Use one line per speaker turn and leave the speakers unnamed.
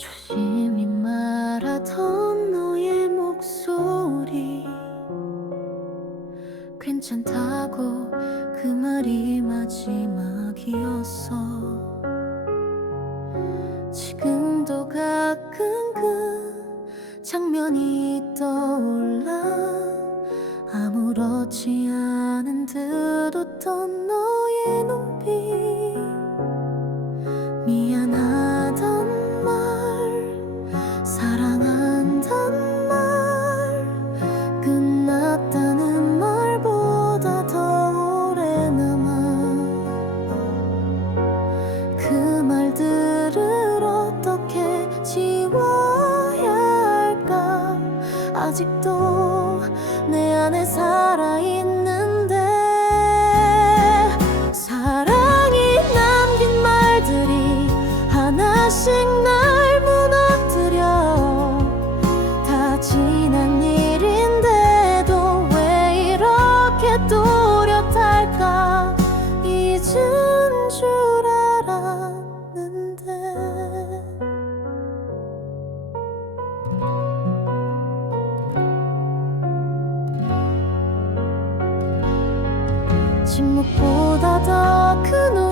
조심히 말하던 너의 목소리. 괜찮다고 그 말이 마지막이었어. 지금도 가끔 그 장면이 떠올라. 아무렇지 않은 듯 웃던 너의 눈빛. 미안하 그들을 어떻게 지워야 할까? 아직도 내 안에 살아있는 침묵보다 더 큰.